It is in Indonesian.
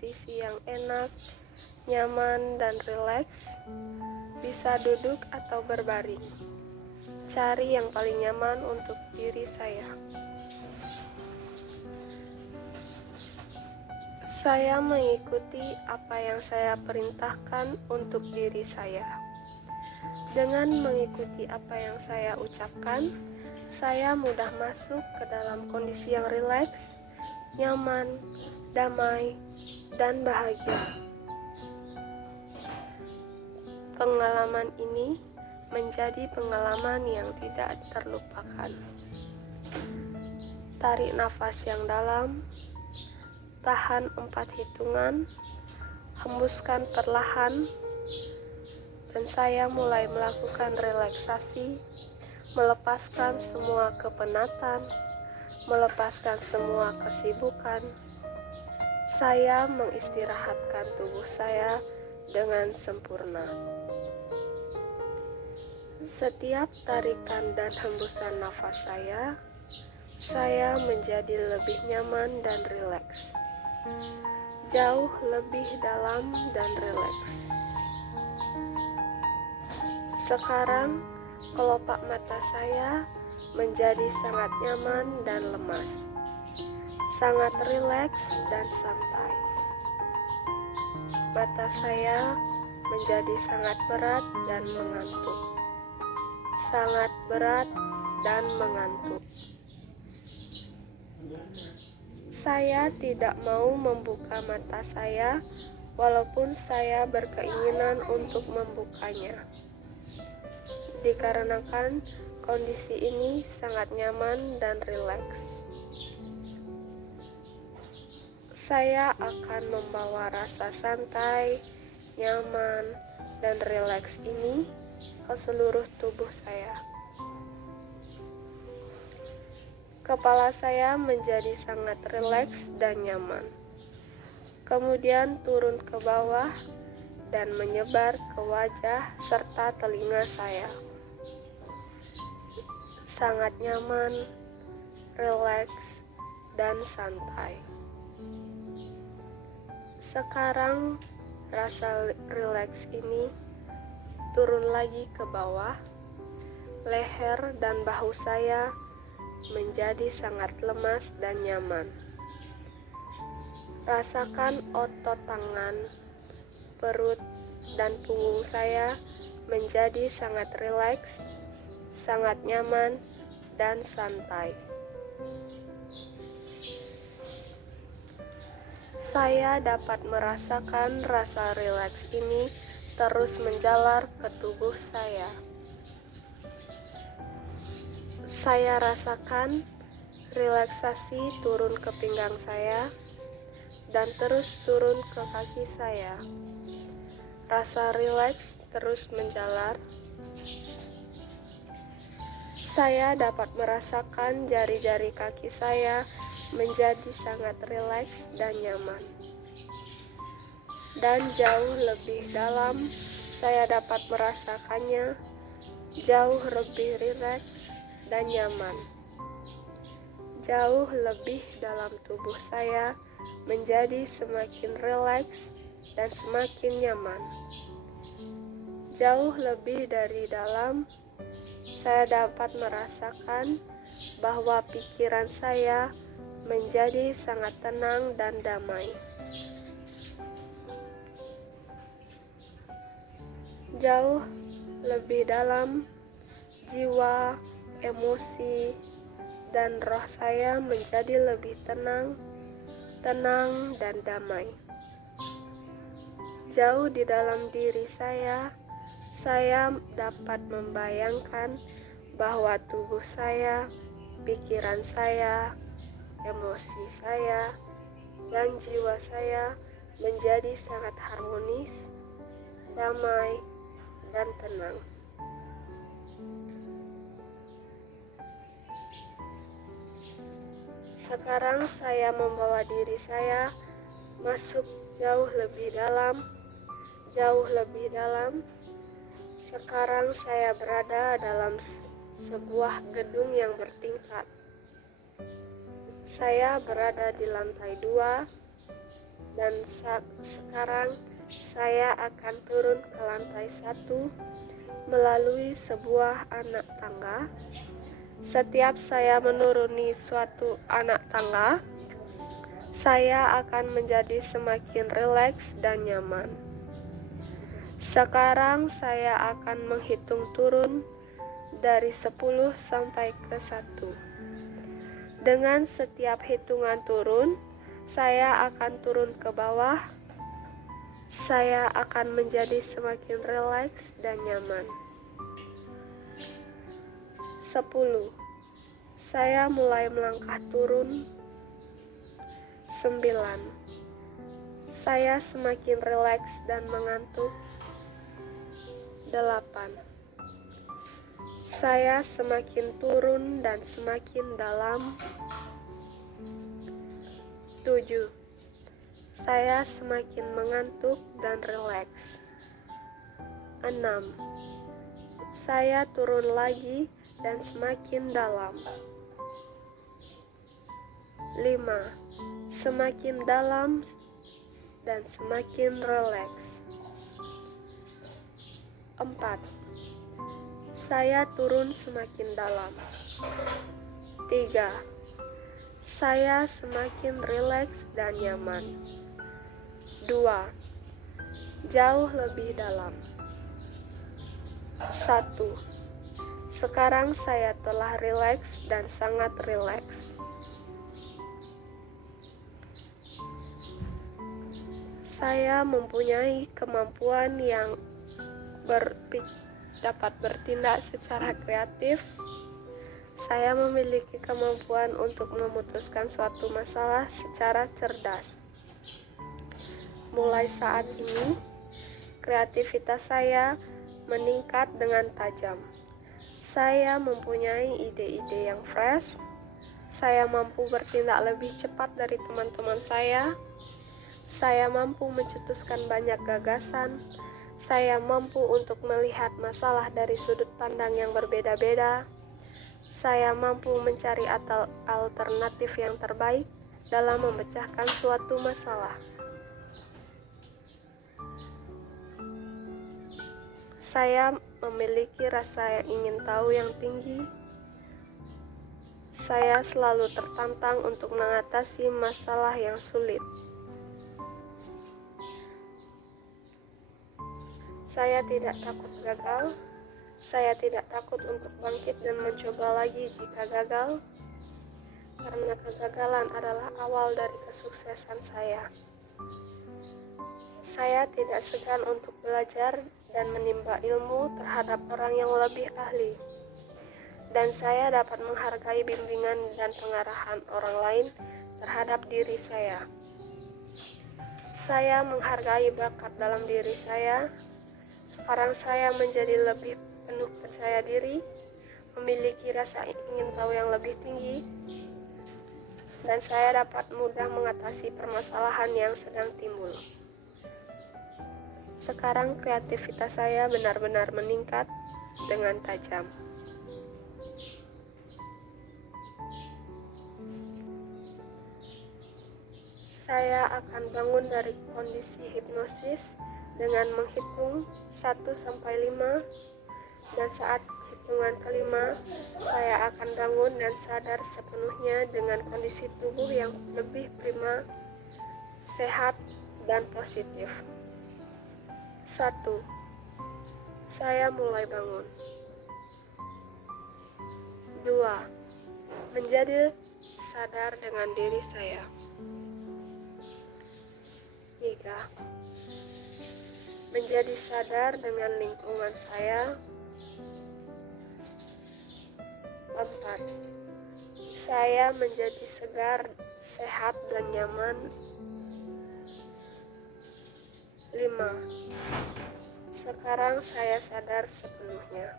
posisi yang enak, nyaman, dan rileks. Bisa duduk atau berbaring. Cari yang paling nyaman untuk diri saya. Saya mengikuti apa yang saya perintahkan untuk diri saya. Dengan mengikuti apa yang saya ucapkan, saya mudah masuk ke dalam kondisi yang rileks, nyaman, damai, dan bahagia. Pengalaman ini menjadi pengalaman yang tidak terlupakan. Tarik nafas yang dalam, tahan 4 hitungan, hembuskan perlahan, dan saya mulai melakukan relaksasi, melepaskan semua kepenatan, melepaskan semua kesibukan. Saya mengistirahatkan tubuh saya dengan sempurna. Setiap tarikan dan hembusan nafas saya menjadi lebih nyaman dan rileks. Jauh lebih dalam dan rileks. Sekarang, kelopak mata saya menjadi sangat nyaman dan lemas, sangat rileks dan santai. Mata saya menjadi sangat berat dan mengantuk, sangat berat dan mengantuk. Saya tidak mau membuka mata saya, walaupun saya berkeinginan untuk membukanya. Dikarenakan kondisi ini sangat nyaman dan rileks. Saya akan membawa rasa santai, nyaman, dan rileks ini ke seluruh tubuh saya. Kepala saya menjadi sangat rileks dan nyaman. Kemudian turun ke bawah dan menyebar ke wajah serta telinga saya. Sangat nyaman, rileks, dan santai. Sekarang rasa rileks ini turun lagi ke bawah. Leher dan bahu saya menjadi sangat lemas dan nyaman. Rasakan otot tangan, perut, dan punggung saya menjadi sangat rileks, sangat nyaman, dan santai. Saya dapat merasakan rasa rileks ini terus menjalar ke tubuh saya. Saya rasakan relaksasi turun ke pinggang saya dan terus turun ke kaki saya. Rasa rileks terus menjalar. Saya dapat merasakan jari-jari kaki saya menjadi sangat rileks dan nyaman. Dan jauh lebih dalam, saya dapat merasakannya jauh lebih rileks dan nyaman. Jauh lebih dalam tubuh saya menjadi semakin rileks dan semakin nyaman. Jauh lebih dari dalam, saya dapat merasakan bahwa pikiran saya menjadi sangat tenang dan damai. Jauh lebih dalam, jiwa, emosi, dan roh saya menjadi lebih tenang dan damai. Jauh di dalam diri saya dapat membayangkan bahwa tubuh saya, pikiran saya, emosi saya, dan jiwa saya menjadi sangat harmonis, damai, dan tenang. Sekarang saya membawa diri saya masuk jauh lebih dalam. Sekarang saya berada dalam sebuah gedung yang bertingkat. Saya berada di lantai 2 dan sekarang saya akan turun ke lantai 1 melalui sebuah anak tangga. Setiap saya menuruni suatu anak tangga, saya akan menjadi semakin rileks dan nyaman. Sekarang saya akan menghitung turun dari 10 sampai ke 1. Dengan setiap hitungan turun, saya akan turun ke bawah. Saya akan menjadi semakin rileks dan nyaman. 10. Saya mulai melangkah turun. 9. Saya semakin rileks dan mengantuk. 8. Saya semakin turun dan semakin dalam. 7. Saya semakin mengantuk dan rileks. 6. Saya turun lagi dan semakin dalam. 5. Semakin dalam dan semakin rileks. 4. Saya turun semakin dalam. 3. Saya semakin rileks dan nyaman. 2. Jauh lebih dalam. 1. Sekarang saya telah rileks dan sangat rileks. Saya mempunyai kemampuan yang dapat bertindak secara kreatif. Saya memiliki kemampuan untuk memutuskan suatu masalah secara cerdas. Mulai saat ini, kreativitas saya meningkat dengan tajam. Saya mempunyai ide-ide yang fresh. Saya mampu bertindak lebih cepat dari teman-teman saya. Saya mampu mencetuskan banyak gagasan. Saya mampu untuk melihat masalah dari sudut pandang yang berbeda-beda. Saya mampu mencari alternatif yang terbaik dalam memecahkan suatu masalah. Saya memiliki rasa yang ingin tahu yang tinggi. Saya selalu tertantang untuk mengatasi masalah yang sulit. Saya tidak takut gagal. Saya tidak takut untuk bangkit dan mencoba lagi jika gagal, karena kegagalan adalah awal dari kesuksesan saya. Saya tidak segan untuk belajar dan menimba ilmu terhadap orang yang lebih ahli, dan saya dapat menghargai bimbingan dan pengarahan orang lain terhadap diri saya. Saya menghargai bakat dalam diri saya. Sekarang saya menjadi lebih penuh percaya diri, memiliki rasa ingin tahu yang lebih tinggi, dan saya dapat mudah mengatasi permasalahan yang sedang timbul. Sekarang kreativitas saya benar-benar meningkat dengan tajam. Saya akan bangun dari kondisi hipnosis dengan menghitung 1 sampai 5, dan saat hitungan kelima, saya akan bangun dan sadar sepenuhnya dengan kondisi tubuh yang lebih prima, sehat, dan positif. 1. Saya mulai bangun. 2. Menjadi sadar dengan diri saya. 3. Menjadi sadar dengan lingkungan saya. 4. Saya menjadi segar, sehat, dan nyaman. 5. Sekarang saya sadar sepenuhnya.